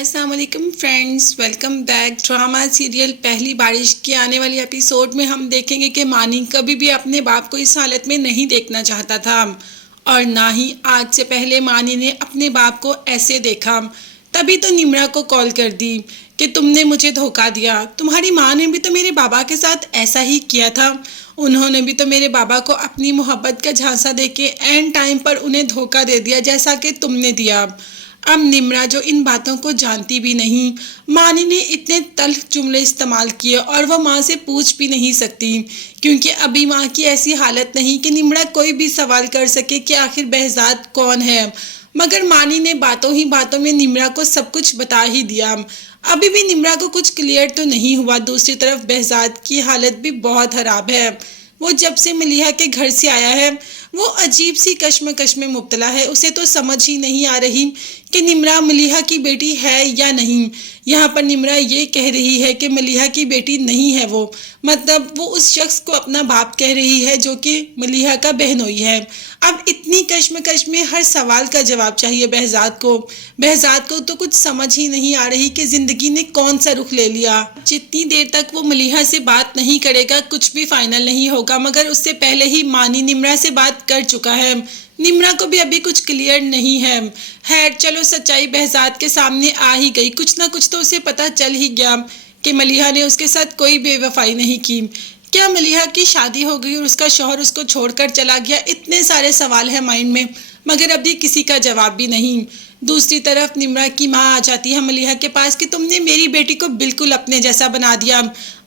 अस्सलाम वालेकुम friends, welcome back. Drama serial पहली बारिश के आने वाली एपिसोड में हम देखेंगे कि मानी कभी भी अपने बाप को इस हालत में नहीं देखना चाहता था और ना ही आज से पहले मानी ने अपने बाप को ऐसे देखा। तभी तो निम्रा को कॉल कर दी कि तुमने मुझे धोखा दिया। तुम्हारी माँ ने भी तो मेरे बाबा के साथ ऐसा ही किया था। उन्होंने भी तो मेरे बाबा को अपनी मोहब्बत का झांसा देके एंड टाइम पर उन्हें धोखा दे दिया, जैसा कि तुमने दिया। अब निम्रा जो इन बातों को जानती भी नहीं, मानी ने इतने तल्ख जुमले इस्तेमाल किए और वह माँ से पूछ भी नहीं सकती, क्योंकि अभी माँ की ऐसी हालत नहीं कि निम्रा कोई भी सवाल कर सके कि आखिर behzad कौन है। मगर मानी ने बातों ही बातों में निम्रा को सब कुछ बता ही दिया। अभी भी निम्रा को कुछ क्लियर तो नहीं हुआ। दूसरी तरफ behzad की हालत भी बहुत खराब है। वो जब से मलिहा के घर से आया है वो अजीब सी कश्मकश में मुब्तला है। उसे तो समझ ही नहीं आ रही कि निम्रा मलिहा की बेटी है या नहीं। यहाँ पर निम्रा ये कह रही है कि मलिहा की बेटी नहीं है वो, मतलब वो उस शख्स को अपना बाप कह रही है जो कि मलिहा का बहनोई है। अब इतनी कश्मकश में हर सवाल का जवाब चाहिए behzad को तो कुछ समझ ही नहीं आ रही कि जिंदगी ने कौन सा रुख ले लिया। जितनी देर तक वो मलिहा से बात नहीं करेगा कुछ भी फाइनल नहीं होगा। मगर उससे पहले ही मानी निम्रा से बात कर चुका है। निम्रा को भी अभी कुछ क्लियर नहीं है। खैर चलो, सच्चाई behzad के सामने आ ही गई। कुछ ना कुछ तो उसे पता चल ही गया कि मलिहा ने उसके साथ कोई बेवफाई नहीं की। क्या मलिहा की शादी हो गई और उसका शौहर उसको छोड़कर चला गया? इतने सारे सवाल है माइंड में, मगर अभी किसी का जवाब भी नहीं। दूसरी तरफ निम्रा की माँ आ जाती है मलिहा के पास कि तुमने मेरी बेटी को बिल्कुल अपने जैसा बना दिया।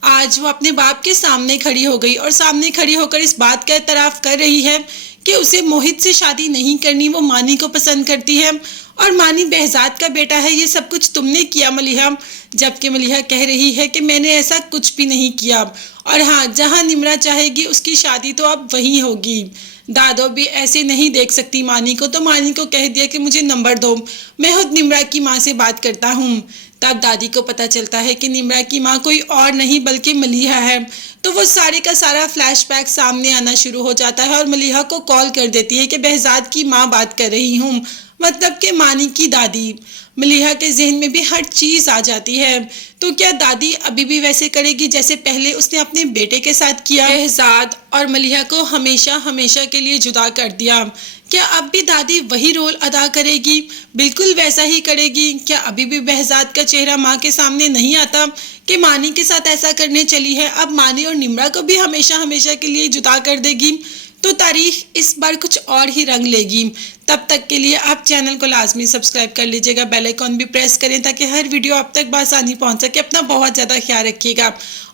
आज वो अपने बाप के सामने खड़ी हो गई और सामने खड़ी होकर इस बात का एतराफ़ कर रही है कि उसे मोहित से शादी नहीं करनी, वो मानी को पसंद करती है और मानी behzad का बेटा है। ये सब कुछ तुमने किया मलिहा। जबकि मलिहा कह रही है कि मैंने ऐसा कुछ भी नहीं किया। और हाँ, जहाँ निम्रा चाहेगी उसकी शादी तो अब वहीं होगी। दादो भी ऐसे नहीं देख सकती मानी को, तो मानी को कह दिया कि मुझे नंबर दो, मैं खुद निम्रा की माँ से बात करता हूँ। तब दादी को पता चलता है कि निम्रा की माँ कोई और नहीं बल्कि मलिहा है। तो वो सारे का सारा फ्लैशबैक सामने आना शुरू हो जाता है और मलिहा को कॉल कर देती है कि behzad की माँ बात कर रही हूँ, मतलब कि मानी की दादी। मलिहा के जहन में भी हर चीज़ आ जाती है। तो क्या दादी अभी भी वैसे करेगी जैसे पहले उसने अपने बेटे के साथ किया? behzad और मलिहा को हमेशा हमेशा के लिए जुदा कर दिया। क्या अब भी दादी वही रोल अदा करेगी, बिल्कुल वैसा ही करेगी? क्या अभी भी behzad का चेहरा माँ के सामने नहीं आता कि मानी के साथ ऐसा करने चली है? अब मानी और निम्रा को भी हमेशा हमेशा के लिए जुदा कर देगी, तो तारीख इस बार कुछ और ही रंग लेगी। तब तक के लिए आप चैनल को लाजमी सब्सक्राइब कर लीजिएगा, बेल आइकॉन भी प्रेस करें ताकि हर वीडियो आप तक बआसानी पहुंच सके। अपना बहुत ज़्यादा ख्याल रखिएगा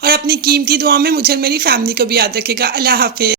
और अपनी कीमती दुआ में मुझे और मेरी फैमिली को भी याद रखिएगा। अल्लाह हाफिज़।